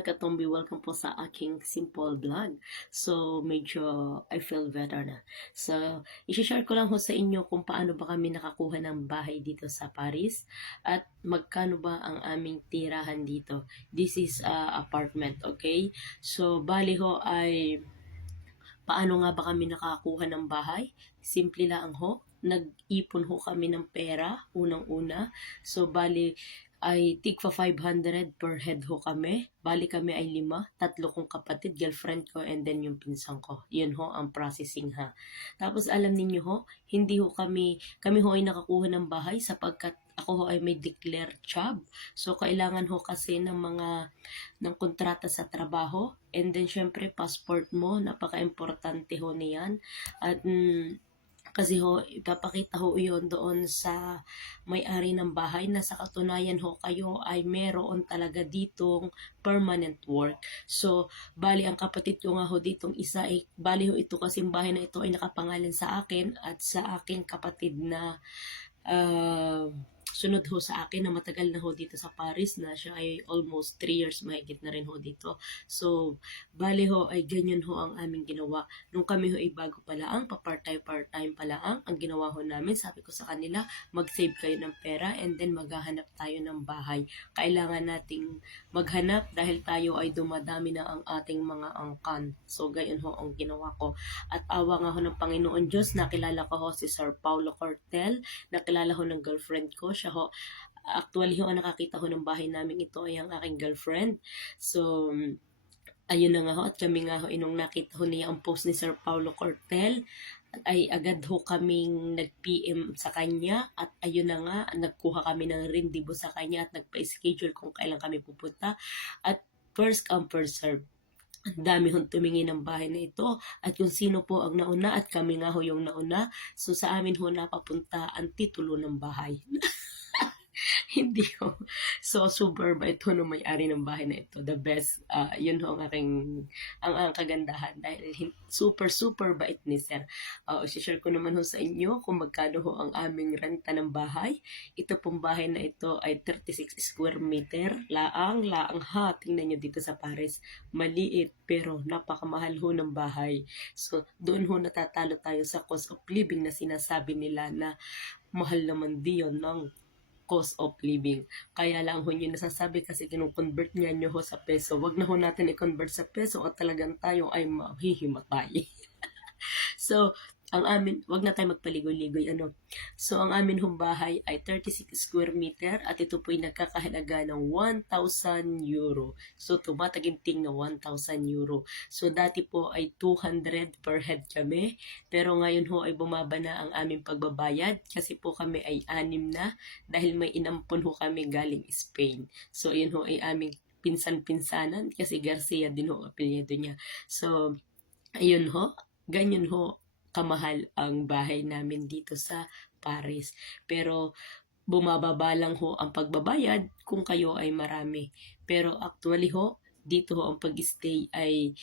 Mga katombi. Welcome po sa aking simple vlog. So, medyo I feel better na. So, isi-share ko lang ho sa inyo kung paano ba kami nakakuha ng bahay dito sa Paris at magkano ba ang aming tirahan dito. This is a apartment, okay? So, bali ho ay paano nga ba kami nakakuha ng bahay? Simple lang ho. Nag-ipon ho kami ng pera, unang-una. So, bali, ay tigpa 500 per head ho kami. Bali kami ay lima, tatlo kong kapatid, girlfriend ko, and then yung pinsan ko. Yun ho ang processing ha. Tapos alam ninyo ho, hindi ho kami, kami ho ay nakakuha ng bahay sapagkat ako ho ay may declare job. So kailangan ho kasi ng mga ng kontrata sa trabaho. And then syempre passport mo, napaka-importante ho niyan. At mm, kasi ho, ipapakita ho yon doon sa may-ari ng bahay na sa katunayan ho kayo ay meron talaga ditong permanent work. So, bali ang kapatid ko nga ho ditong isa ay, bali ho ito kasing bahay na ito ay nakapangalan sa akin at sa aking kapatid na uh, sunod ho sa akin na matagal na ho dito sa Paris na siya ay almost 3 years mahigit na rin ho dito. So, bali ho ay ganyan ho ang aming ginawa. Nung kami ho ay bago pa lang, pa part-time part-time pa lang, ang ginawa ho namin, sabi ko sa kanila, mag-save kayo ng pera and then maghahanap tayo ng bahay. Kailangan nating maghanap dahil tayo ay dumadami na ang ating mga angkan. So, gayon ho ang ginawa ko. At awa nga ho ng Panginoon Diyos, nakilala ko ho si Sir Paulo Cortel, nakilala ho ng girlfriend ko, siya ho, actually ho, nakakita ho ng bahay namin ito ay ang aking girlfriend. So, ayun na nga ho, at kami nga ho, inong nakita ho niya ang post ni Sir Paulo Cortel, ay agad ho kaming nag-PM sa kanya at ayun na nga, nagkuha kami ng rendibo sa kanya at nagpa-schedule kung kailan kami pupunta. At first come first serve. Ang dami hong tumingin ng bahay na ito at kung sino po ang nauna at kami nga ho yung nauna. So sa amin ho napapunta ang titulo ng bahay hindi ho. So, super ba ito no may-ari ng bahay na ito. The best, uh, yun ho ang aking, ang, ang kagandahan. Dahil super, super bait ni sir. Uh, share ko naman ho sa inyo kung magkano ho ang aming renta ng bahay. Ito pong bahay na ito ay 36 square meter. Laang, laang ha. Tingnan nyo dito sa Paris. Maliit, pero napakamahal ho ng bahay. So, doon ho natatalo tayo sa cost of living na sinasabi nila na mahal naman diyon ng cost of living. Kaya lang ho nyo nasasabi kasi kinu-convert niya nyo ho sa peso. Wag na ho natin i-convert sa peso at talagang tayo ay mahihimatay. so, ang amin, wag na tayo magpaligoy-ligoy, ano. So, ang amin hong ay 36 square meter at ito po ay nagkakahalaga ng 1,000 euro. So, tumataginting na 1,000 euro. So, dati po ay 200 per head kami. Pero ngayon ho ay bumaba na ang aming pagbabayad kasi po kami ay anim na dahil may inampon ho kami galing Spain. So, yun ho ay aming pinsan-pinsanan kasi Garcia din ho apelyido niya. So, ayun ho, ganyan ho kamahal ang bahay namin dito sa Paris. Pero bumababa lang ho ang pagbabayad kung kayo ay marami. Pero actually ho, dito ho ang pag-stay ay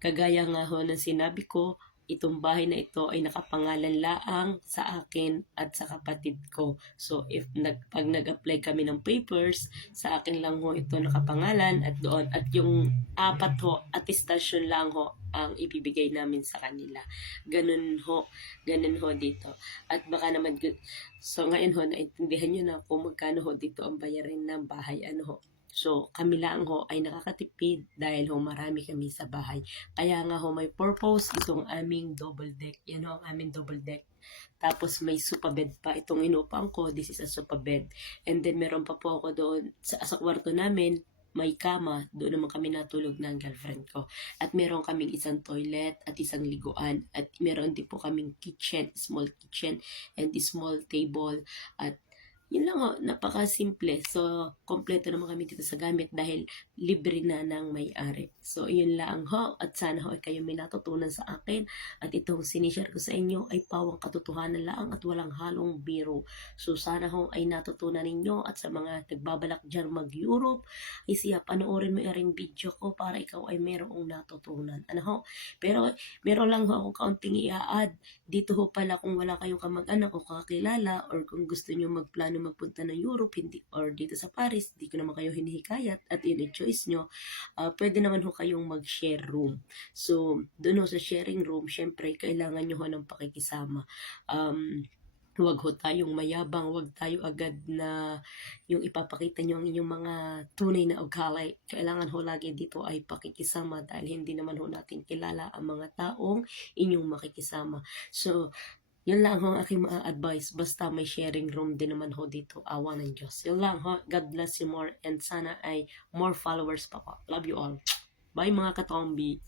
kagaya nga ho ng sinabi ko, itong bahay na ito ay nakapangalan laang sa akin at sa kapatid ko. So, if nag, pag nag-apply kami ng papers, sa akin lang ho ito nakapangalan at doon. At yung apat ho, attestation lang ho ang ibibigay namin sa kanila. Ganun ho, ganun ho dito. At baka naman, so ngayon ho, naintindihan nyo na kung magkano ho dito ang bayarin ng bahay. Ano ho, So, kami lang ho ay nakakatipid dahil ho marami kami sa bahay. Kaya nga ho may purpose itong aming double deck. Yan ho ang aming double deck. Tapos may sofa bed pa. Itong inupang ko, this is a sofa bed. And then meron pa po ako doon sa, sa kwarto namin, may kama, doon naman kami natulog ng girlfriend ko. At meron kaming isang toilet at isang liguan. At meron din po kaming kitchen, small kitchen, and small table. At yun lang ho, napaka-simple. So, kompleto naman kami dito sa gamit dahil libre na ng may-ari. So, yun lang ho. At sana ho ay kayo may natutunan sa akin. At itong sinishare ko sa inyo ay pawang katotohanan lang at walang halong biro. So, sana ho ay natutunan ninyo at sa mga nagbabalak dyan mag-Europe, ay siya panoorin mo yung video ko para ikaw ay merong natutunan. Ano ho? Pero, meron lang ho akong kaunting i-add. Dito ho pala kung wala kayong kamag-anak o kakilala or kung gusto nyo magplano paano magpunta ng Europe hindi, or dito sa Paris, hindi ko naman kayo hinihikayat at yun yung choice nyo, ah, pwede naman ho kayong mag-share room. So, doon ho sa sharing room, syempre, kailangan nyo ho ng pakikisama. Um, huwag ho tayong mayabang, huwag tayo agad na yung ipapakita nyo ang inyong mga tunay na ugali. Kailangan ho lagi dito ay pakikisama dahil hindi naman ho natin kilala ang mga taong inyong makikisama. So, yun lang ho ang aking mga advice. Basta may sharing room din naman ho dito. Awa ng Diyos. Yun lang ho. God bless you more and sana ay more followers pa po. Love you all. Bye mga katombi.